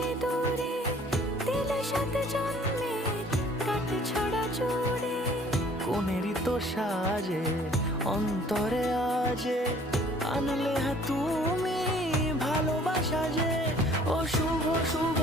সিঁদুরে দিলে সাত জন্মের কাট ছড়া জুড়ে। কোনেরই তো সাজে অন্তরে আজে আনলে তুমি ভালোবাসা যে। ও শুভ শুভ